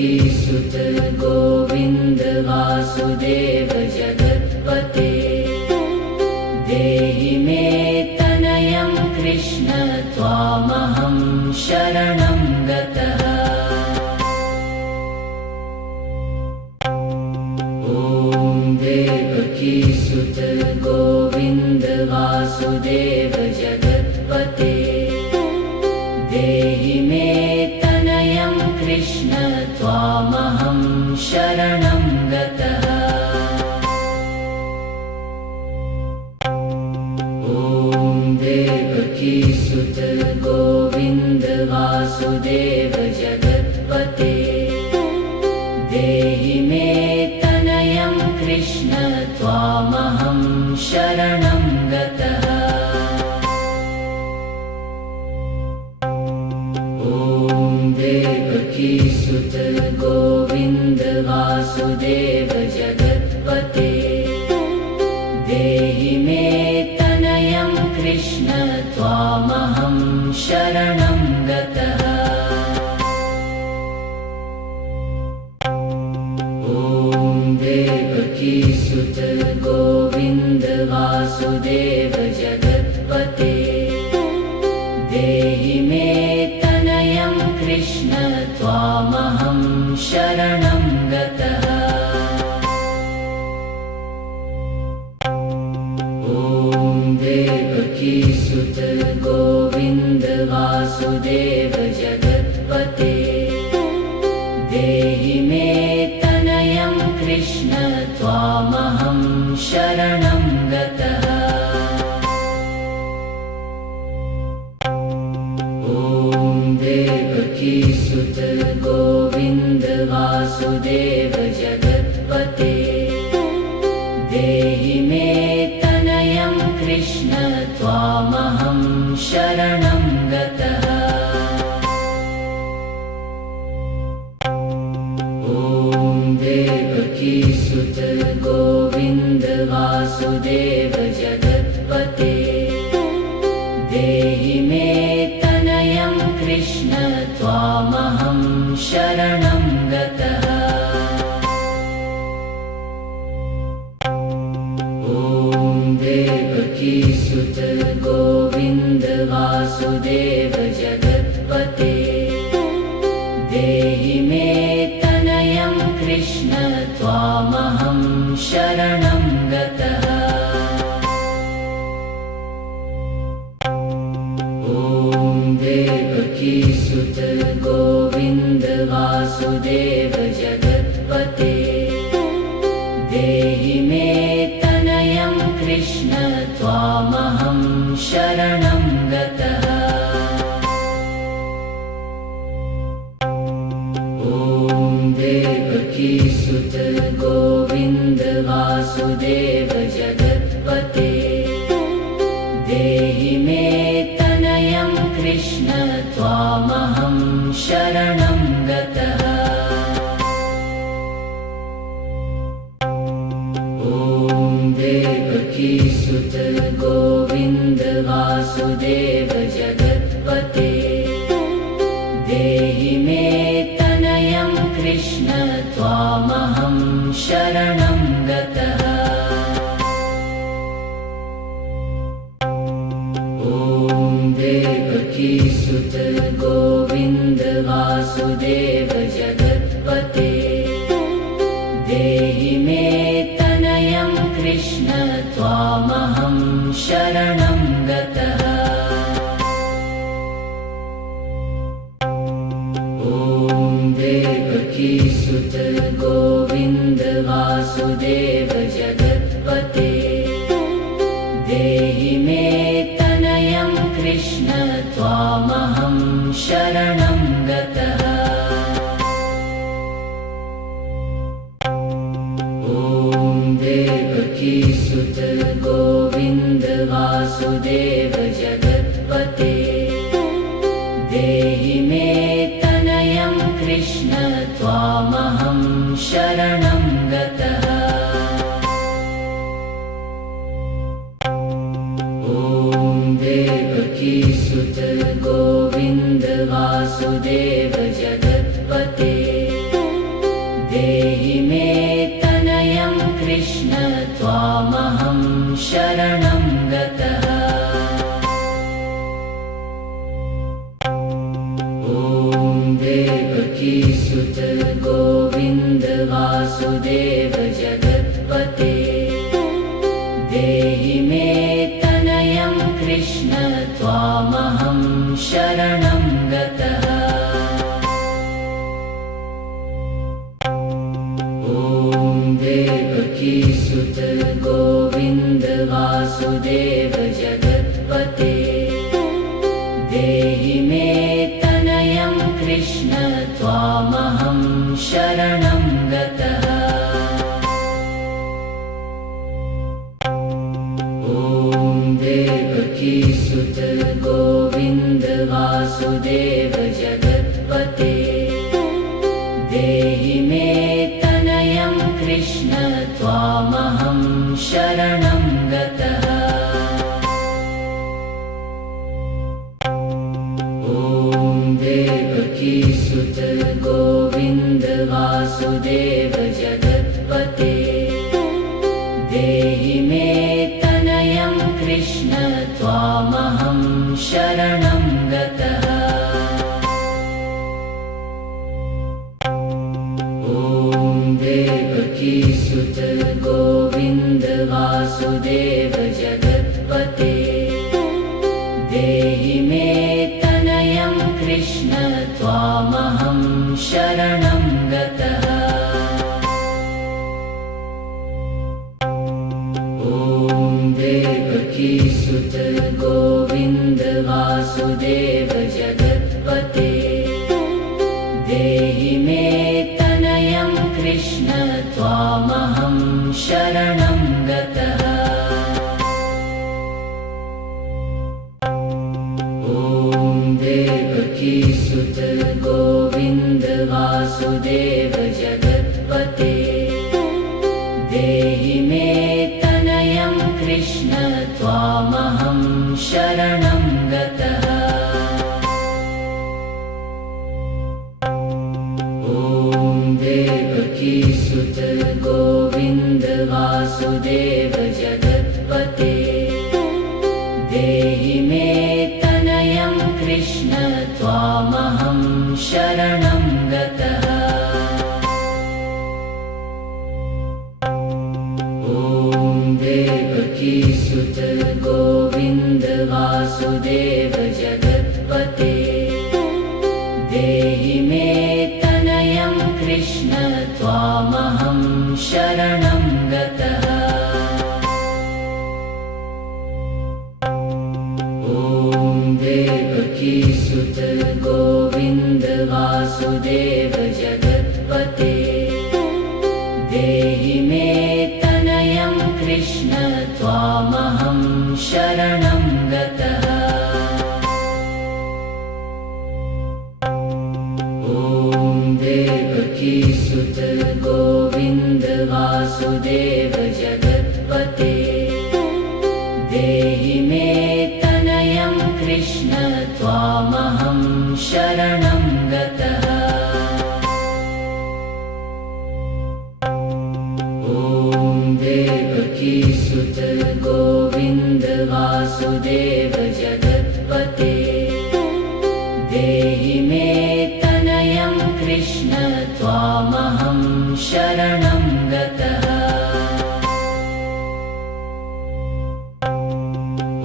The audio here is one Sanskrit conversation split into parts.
सुत गोविंद वासुदेव जगत्पते देहि मे तनयं कृष्ण त्वामहं शरणं गतः। ॐ देवकी सुत गोविंद वासुदेव जगत्पते देहि मे तनयं कृष्ण त्वामहं शरणं गतः। ॐ देवकी सुत गोविंद वासुदेव जगत्पते देहि मे तनयं कृष्ण त्वामहं शरणं गतः। ॐ देवकी सुत गोविंद वासुदेव जगत्पते देहि मे तनयं कृष्ण त्वामहं शरणं गतः। ॐ देवकी सुत गोविंद वासुदेव जगत्पते देहि मे तनयं कृष्ण त्वामहं शरणं गतः। ॐ देवकी सुत गोविंद वासुदेव जगत्पते देहि मे तनयं कृष्ण त्वामहं शरणं गतः। ॐ देवकी सुत गोविंद वासुदेव जगत्पते देहि मे तनयं कृष्ण त्वामहं शरणं गतः। ॐ देवकी सुत गोविंद वासुदेव जगत्पते देहि मे तनयं कृष्ण त्वामहं शरणं गतः। ॐ देवकी सुत गोविंद वासुदेव जगत्पते देहि मे तनयं कृष्ण त्वामहं शरणं गतः। ॐ देवकी सुत गोविंद वासुदेव जगत्पते देहि मे तनयं कृष्ण त्वामहं शरणं गतः। ॐ देवकी सुत गोविंद वासुदेव जगत्पते देहि मे तनयं कृष्ण त्वामहं शरणं गतः। ॐ देवकी सुत गोविंद वासुदेव जगत्पते देहि मे तनयं कृष्ण त्वामहं शरणं गतः। ॐ देवकी सुत गोविंद वासुदेव जगत्पते देहि मे तनयं कृष्ण त्वामहं शरणं गतः। ॐ देवकी सुत गोविंद वासुदेव जगत्पते देहि मे तनयं कृष्ण त्वामहं शरणं गतः। ॐ देवकी सुत गोविंद वासुदेव जगत्पते देहि मे तनयं कृष्ण त्वामहं शरणं गतः। ॐ देवकी सुत गोविंद वासुदेव जगत्पते देहि मे तनयं कृष्ण त्वामहं शरणं गतः। ॐ देवकीसुत गोविन्द वासुदेव जगत्पते देहि मे तनयं कृष्ण त्वामहं शरणं गतः। ॐ देवकीसुत गोविन्द वासुदेव जगत्पते देहि मे तनयं कृष्ण त्वामहं शरणं गतः। ॐ देवकीसुत गोविन्द वासुदेव जगत्पते देहि मे तनयं कृष्ण त्वामहं शरणं गतः। ॐ देवकीसुत गोविन्द वासुदेव जगत्पते देहि मे तनयं कृष्ण त्वामहं शरणं गतः। ॐ देवकीसुत गोविन्द वासुदेव जगत्पते देहि मे तनयं कृष्ण त्वामहं शरणं गतः। ॐ देवकीसुत गोविन्द वासुदेव जगत्पते देहि मे तनयं कृष्ण त्वामहं शरणं गतः। ॐ देवकीसुत गोविन्द वासुदेव जगत्पते देहि मे तनयं कृष्ण त्वामहं शरणं गतः। ॐ देवकीसुत गोविन्द वासुदेव जगत्पते देहि मे तनयं कृष्ण त्वामहं शरणं गतः। ॐ देवकीसुत गोविन्द वासुदेव जगत्पते देहि मे तनयं कृष्ण त्वामहं शरणं गतः। ॐ देवकीसुत गोविन्द वासुदेव जगत्पते देहि मे तनयं कृष्ण त्वामहं शरणं गतः। ॐ देवकीसुत गोविन्द वासुदेव जगत्पते देहि मे तनयं कृष्ण त्वामहं शरणं गतः। ॐ देवकीसुत गोविन्द वासुदेव जगत्पते देहि मे तनयं कृष्ण त्वामहं शरणं गतः।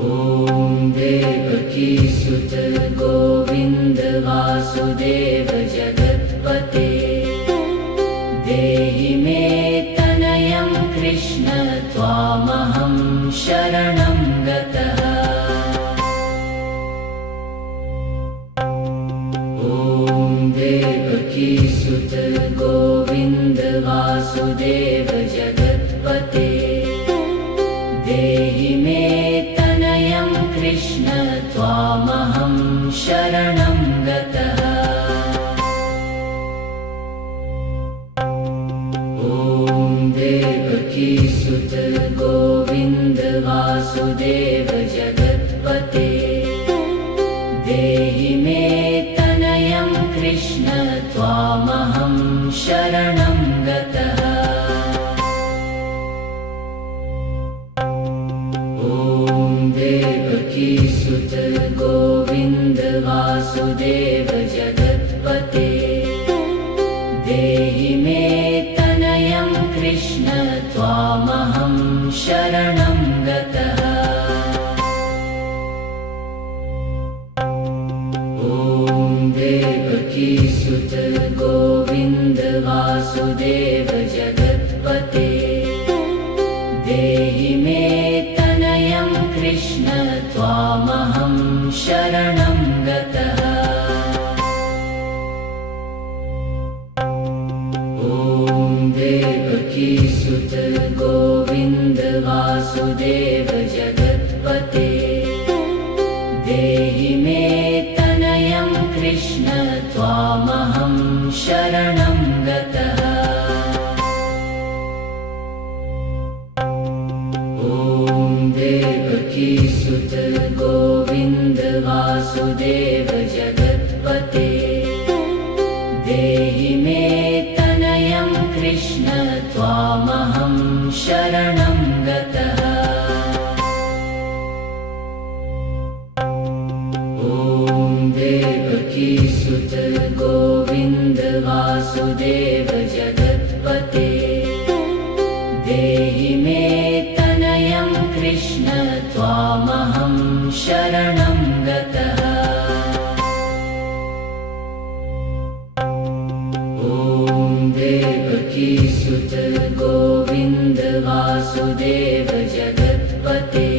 ॐ देवकीसुत गोविन्द वासुदेव जगत्पते देहि मे तनयं कृष्ण त्वामहं शरणं गतः। ॐ देवकीसुत गोविन्द वासुदेव जगत्पते देहि मे तनयं कृष्ण त्वामहं शरणं गतः। ॐ देवकीसुत गोविन्द वासुदेव जगत्पते देहि मे तनयं कृष्ण त्वामहं शरणं गतः। ॐ देवकीसुत गोविन्द वासुदेव जगत्पते देहि मे तनयं कृष्ण त्वामहं शरणं गतः। ॐ देवकीसुत गोविन्द वासुदेव जगत्पते देहि मे तनयं कृष्ण त्वामहं शरणं गतः। ॐ देवकीसुत गोविन्द वासुदेव जगत्पते देहि मे तनयं कृष्ण त्वामहं शरणं गतः। ॐ देवकीसुत गोविन्द वासुदेव जगत्पते देहि मे तनयं कृष्ण त्वामहं शरणं गतः। ॐ देवकीसुत गोविन्द वासुदेव जगत्पते देहि मे तनयं कृष्ण त्वामहं शरणं गतः। ॐ देवकीसुत गोविन्द वासुदेव जगत्पते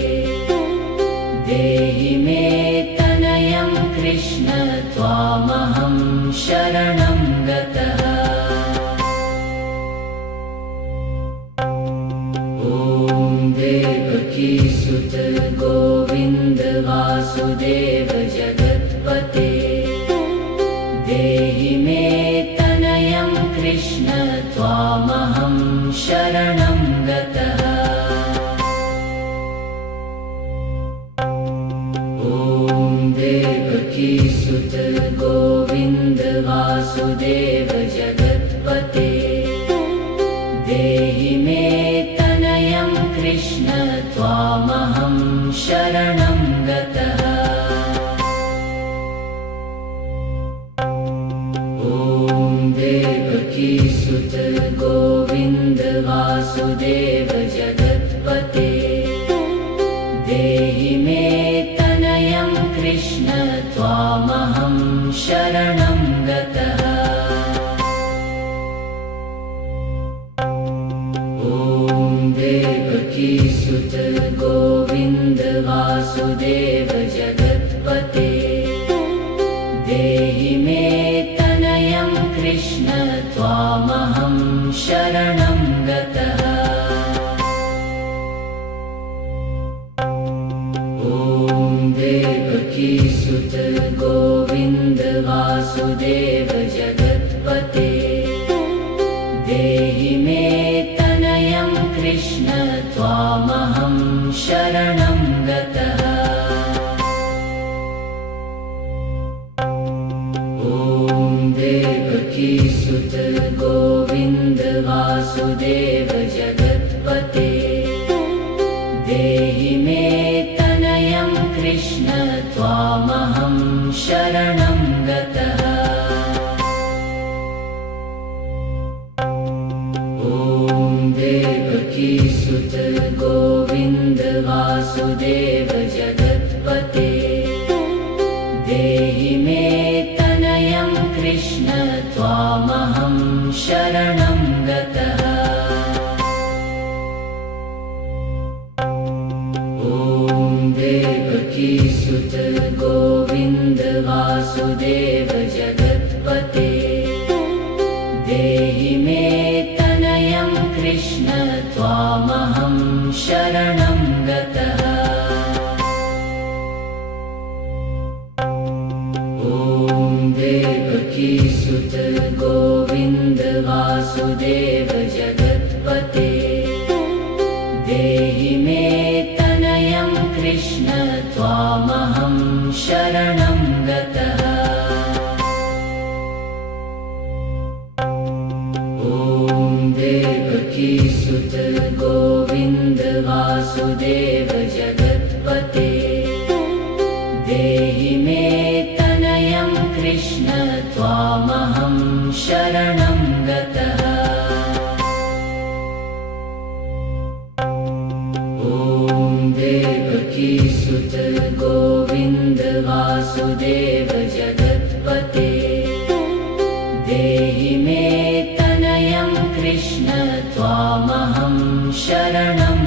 देहि मे तनयं कृष्ण त्वामहं शरणं गतः। ॐ देवकीसुत गोविन्द वासुदेव जगत्पते देहि मे तनयं कृष्ण त्वामहं शरणं गतः। ॐ देवकीसुत गोविन्द वासुदेव जगत्पते देहि मे तनयं कृष्ण त्वामहं शरणं गतः। ॐ देवकीसुत गोविन्द वासुदेव जगत्पते देहि मे तनयं कृष्ण त्वामहं शरणं गतः। ॐ देवकीसुत गोविन्द वासुदेव जगत्पते देहि मे तनयं कृष्ण त्वामहं शरणं गतः। ॐ देवकीसुत गोविन्द वासुदेव जगत्पते देहि मे तनयं कृष्ण त्वामहं शरणं गतः। ॐ देवकीसुत गोविन्द वासुदेव जगत्पते देहि मे तनयं कृष्ण त्वामहं शरणं गतः। ॐ देवकीसुत गोविन्द वासुदेव जगत्पते देहि मे तनयं कृष्ण त्वामहं शरणं गतः। ॐ देवकीसुत गोविन्द वासुदेव जगत्पते देहि मे तनयं कृष्ण त्वामहं शरणं गतः। ॐ देवकीसुत गोविन्द वासुदेव जगत्पते देहि मे तनयं कृष्ण त्वामहं शरणं गतः। सुत गोविन्द वासुदेव जगत्पते देहि मे तनयं कृष्ण त्वामहं शरणं गतः। ॐ देवकी सुत गोविन्द वासुदेव जगत्पते देहि मे तनयं कृष्ण त्वामहं शरणं